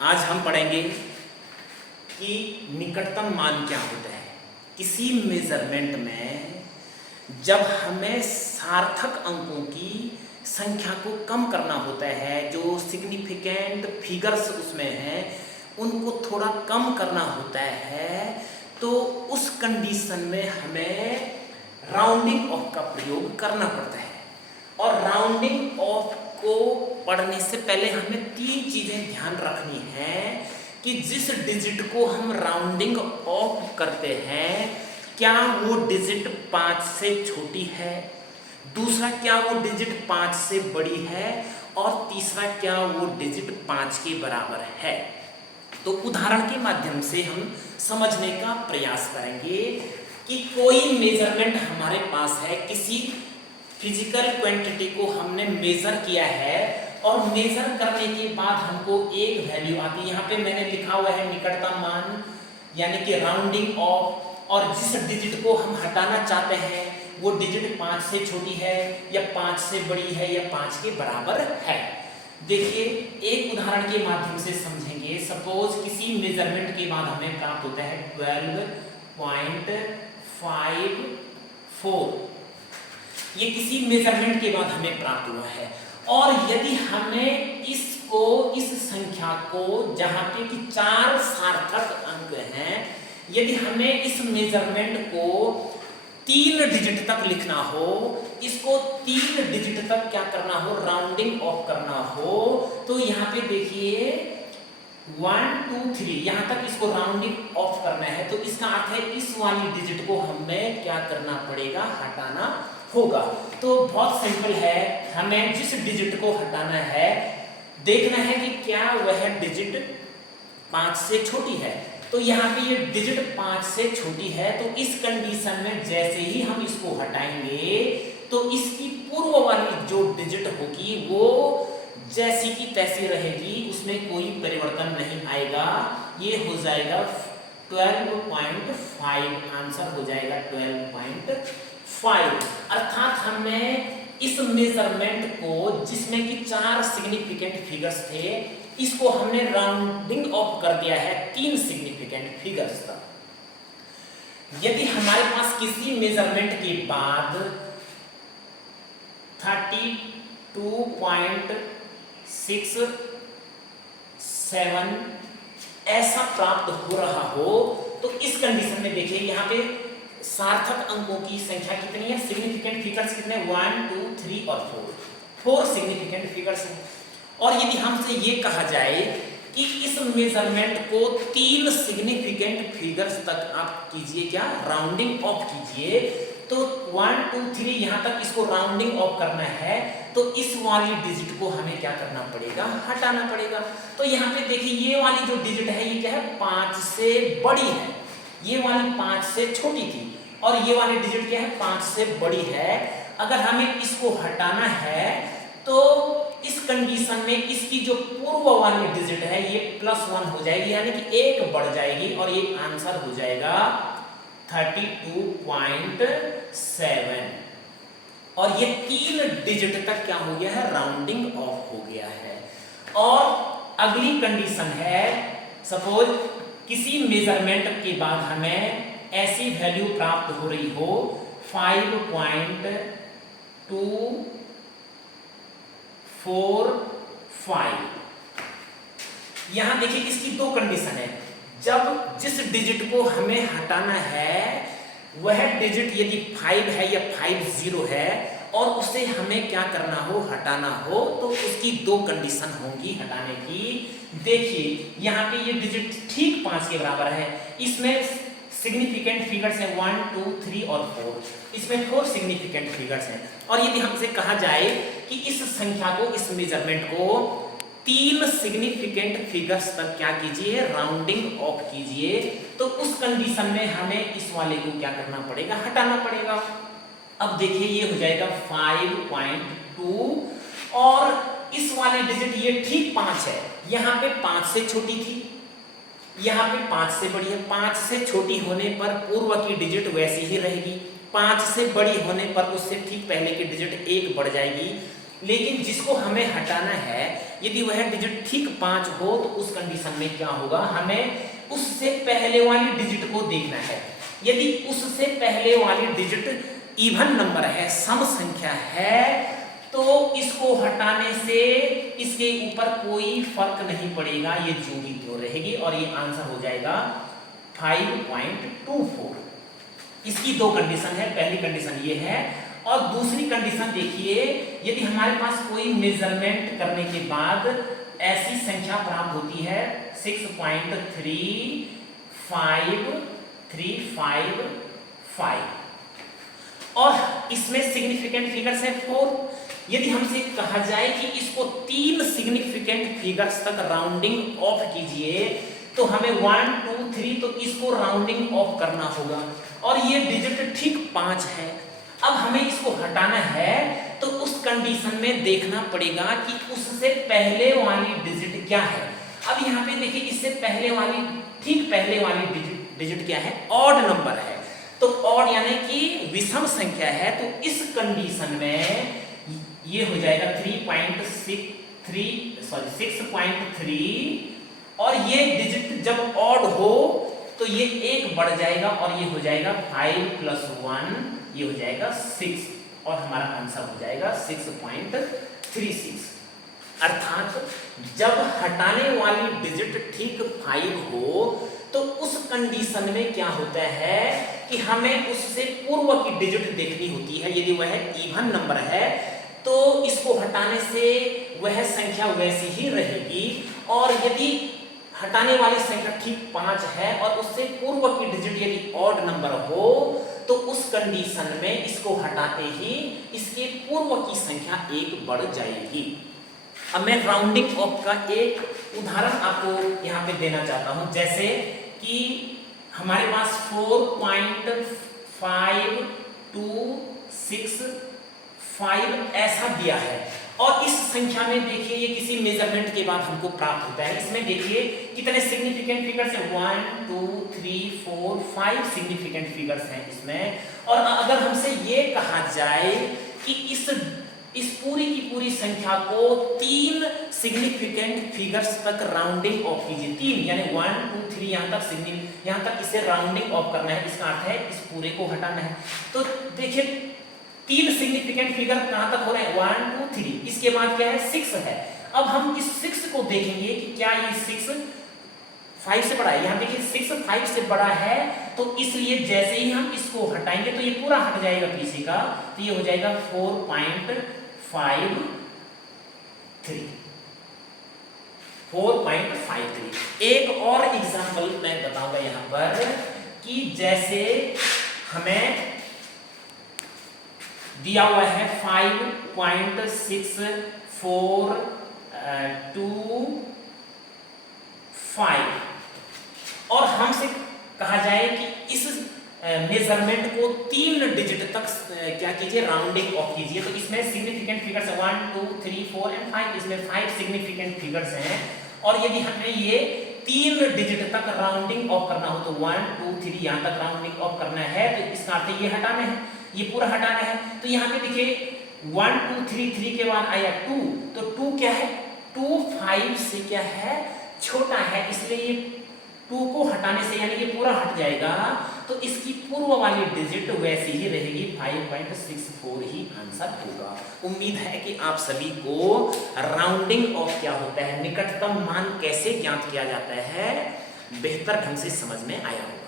आज हम पढ़ेंगे कि निकटतम मान क्या होता है। किसी मेजरमेंट में जब हमें सार्थक अंकों की संख्या को कम करना होता है, जो सिग्निफिकेंट फिगर्स उसमें हैं उनको थोड़ा कम करना होता है, तो उस कंडीशन में हमें राउंडिंग ऑफ का प्रयोग करना पड़ता है। और राउंडिंग ऑफ को पढ़ने से पहले हमें तीन चीज़ें ध्यान रखनी है कि जिस डिजिट को हम राउंडिंग ऑफ करते हैं, क्या वो डिजिट 5 से छोटी है, दूसरा क्या वो डिजिट 5 से बड़ी है, और तीसरा क्या वो डिजिट 5 के बराबर है। तो उदाहरण के माध्यम से हम समझने का प्रयास करेंगे कि कोई मेजरमेंट हमारे पास है, किसी फिजिकल क्वांटिटी को हमने मेजर किया है और मेजर करने के बाद हमको एक वैल्यू आती है। यहाँ पे मैंने लिखा हुआ है निकटतम मान यानी कि राउंडिंग ऑफ, और जिस डिजिट को हम हटाना चाहते हैं वो डिजिट 5 से छोटी है या 5 से बड़ी है या 5 के बराबर है। देखिए एक उदाहरण के माध्यम से समझेंगे। सपोज किसी मेजरमेंट के बाद हमें प्राप्त होता है 12.54, ये किसी मेजरमेंट के बाद हमें प्राप्त हुआ है। और यदि हमें इसको, इस संख्या को, जहां पे कि 4 सार्थक अंक हैं, यदि हमें इस मेजरमेंट को 3 डिजिट तक लिखना हो, इसको 3 डिजिट तक क्या करना हो, राउंडिंग ऑफ करना हो, तो यहाँ पे देखिए 1 2 3 यहाँ तक इसको राउंडिंग ऑफ करना है। तो इसका अर्थ है इस वाली डिजिट को हमें क्या करना पड़ेगा, हटाना होगा। तो बहुत सिंपल है, हमें जिस डिजिट को हटाना है देखना है कि क्या वह डिजिट 5 से छोटी है। तो यहाँ पे ये डिजिट 5 से छोटी है, तो इस कंडीशन में जैसे ही हम इसको हटाएंगे तो इसकी पूर्व वाली जो डिजिट होगी वो जैसी की तैसी रहेगी, उसमें कोई परिवर्तन नहीं आएगा। ये हो जाएगा 12.5, आंसर हो जाएगा 12.5। अर्थात हमें इस मेजरमेंट को, जिसमें कि 4 सिग्निफिकेंट फिगर्स थे, इसको हमने राउंडिंग ऑफ कर दिया है 3 सिग्निफिकेंट फिगर्स तक। यदि हमारे पास किसी मेजरमेंट के बाद 32.67 ऐसा प्राप्त हो रहा हो, तो इस कंडीशन में देखिए यहाँ पे सार्थक अंकों की संख्या कितनी है, सिग्निफिकेंट फिगर्स कितने, 1 2 3 और 4 सिग्निफिकेंट फिगर्स हैं। और यदि हमसे ये कहा जाए कि इस मेजरमेंट को 3 सिग्निफिकेंट फिगर्स तक आप कीजिए, क्या, राउंडिंग ऑफ कीजिए, तो 1 2 3 यहाँ तक इसको राउंडिंग ऑफ करना है, तो इस वाली डिजिट को हमें क्या करना पड़ेगा, हटाना पड़ेगा। तो यहाँ पे देखिए ये वाली जो डिजिट है ये क्या है, 5 से बड़ी है, ये वाली 5 से छोटी थी, और ये वाली डिजिट क्या है, 5 से बड़ी है। अगर हमें इसको हटाना है तो इस कंडीशन में इसकी जो पूर्व वाली डिजिट है ये +1 हो जाएगी, यानी कि 1 बढ़ जाएगी, और ये आंसर हो जाएगा 32.7। और ये 3 डिजिट तक क्या हो गया है, राउंडिंग ऑफ हो गया है। और अगली कंडीशन है, सपोज किसी मेजरमेंट के बाद हमें ऐसी वैल्यू प्राप्त हो रही हो 5.245। यहां देखिए इसकी 2 कंडीशन है। जब जिस डिजिट को हमें हटाना है वह डिजिट यदि 5 है या 50 है और उसे हमें क्या करना हो, हटाना हो, तो उसकी 2 कंडीशन होंगी हटाने की। देखिए यहाँ पे ये डिजिट ठीक 5 के बराबर है, इसमें सिग्निफिकेंट फिगर्स हैं 1 2 3 और 4, इसमें 4 सिग्निफिकेंट फिगर्स हैं। और यदि हमसे कहा जाए कि इस संख्या को, इस मेजरमेंट को 3 सिग्निफिकेंट फिगर्स तक क्या कीजिए, राउंडिंग ऑफ कीजिए, तो उस कंडीशन में हमें इस वाले को क्या करना पड़ेगा, हटाना पड़ेगा। अब देखिए ये हो जाएगा 5.2, और इस वाली डिजिट ये ठीक 5 है, यहाँ पे 5 से छोटी थी, यहाँ पे 5 से बड़ी है। 5 से छोटी होने पर पूर्व की डिजिट वैसी ही रहेगी, 5 से बड़ी होने पर उससे ठीक पहले की डिजिट 1 बढ़ जाएगी, लेकिन जिसको हमें हटाना है, यदि वह डिजिट ठीक 5 हो तो उस कंडीशन में क्या होगा, हमें उससे पहले वाली डिजिट को देखना है। यदि उससे पहले वाली डिजिट इवन नंबर है, सम संख्या है, तो इसको हटाने से इसके ऊपर कोई फर्क नहीं पड़ेगा, ये जो भी क्यों रहेगी, और ये आंसर हो जाएगा 5.24। इसकी दो कंडीशन है, पहली कंडीशन ये है, और दूसरी कंडीशन देखिए, यदि हमारे पास कोई मेजरमेंट करने के बाद ऐसी संख्या प्राप्त होती है 6.35355 और इसमें सिग्निफिकेंट फिगर्स है 4। यदि हमसे कहा जाए कि इसको 3 सिग्निफिकेंट फिगर्स तक राउंडिंग ऑफ कीजिए, तो हमें 1 2 3 तो इसको राउंडिंग ऑफ करना होगा, और ये डिजिट ठीक 5 है। अब हमें इसको हटाना है, तो उस कंडीशन में देखना पड़ेगा कि उससे पहले वाली डिजिट क्या है। अब यहाँ पे देखिए, इससे पहले वाली, ठीक पहले वाली डिजिट क्या है, ऑड नंबर है, तो ऑड यानी कि विषम संख्या है, तो इस कंडीशन में ये हो जाएगा 6.3, और ये डिजिट जब ऑड हो तो ये 1 बढ़ जाएगा, और ये हो जाएगा 5 + 1, ये हो जाएगा 6, और हमारा आंसर हो जाएगा 6.36। अर्थात जब हटाने वाली डिजिट ठीक 5 हो, तो उस कंडीशन में क्या होता है कि हमें उससे पूर्व की डिजिट देखनी होती है। यदि वह इवन नंबर है, तो इसको हटाने से वह संख्या वैसी ही रहेगी, और यदि हटाने वाली संख्या ठीक 5 है और उससे पूर्व की डिजिट यदि ऑड नंबर हो, तो उस कंडीशन में इसको हटाते ही इसके पूर्व की संख्या 1 बढ़ जाएगी। अब मैं राउंडिंग ऑफ का एक उदाहरण आपको यहाँ पे देना चाहता हूँ, जैसे कि हमारे पास 4.5265 ऐसा दिया है, और इस संख्या में देखिए ये किसी मेजरमेंट के बाद हमको प्राप्त होता है। इसमें देखिए कितने सिग्निफिकेंट फिगर्स हैं, 1 2 3 4 5 सिग्निफिकेंट फिगर्स हैं इसमें। और अगर हमसे ये कहा जाए कि इस पूरी की पूरी संख्या को 3 सिग्निफिकेंट फिगर्स तक राउंडिंग ऑफ कीजिए, 3 यानी 1 2 3 यहाँ तक इसे राउंडिंग ऑफ करना है, इसका अर्थ है इस पूरे को हटाना है। तो देखिए 3 सिग्निफिकेंट फिगर कहां तक हो रहे हैं, 1 2 3, इसके बाद क्या है 6 है। अब हम इस 6 को देखेंगे कि क्या ये 6 5 से बड़ा है। यहाँ देखिए 6 5 से बड़ा है, तो इसलिए जैसे ही हम इसको हटाएंगे तो ये पूरा हट जाएगा पीछे का, तो ये हो जाएगा 4.53। एक और एग्जांपल मैं बताऊंगा यहाँ पर कि जैसे हमें दिया हुआ है 5.6425, और हमसे कहा जाए कि इस मेजरमेंट को 3 डिजिट तक क्या कीजिए, राउंडिंग ऑफ कीजिए। तो इसमें सिग्निफिकेंट फिगर्स 1 2 3 4 और 5, इसमें 5 सिग्निफिकेंट फिगर्स हैं, और यदि हमें ये 3 डिजिट तक राउंडिंग ऑफ करना हो, तो 1 2 3 यहाँ तक राउंडिंग ऑफ करना है, तो इसका अर्थ ये हटाना है, ये पूरा हटाना है। तो यहाँ पे देखिए 1 2 3 3 के बाद आया 2, तो 2 क्या है, 2 5 से क्या है, छोटा है, इसलिए ये 2 को हटाने से यानी कि पूरा हट जाएगा, तो इसकी पूर्व वाली डिजिट वैसी ही रहेगी, 5.64 ही आंसर होगा। उम्मीद है कि आप सभी को राउंडिंग ऑफ क्या होता है, निकटतम मान कैसे ज्ञात किया जाता है, बेहतर ढंग से समझ में आया होगा।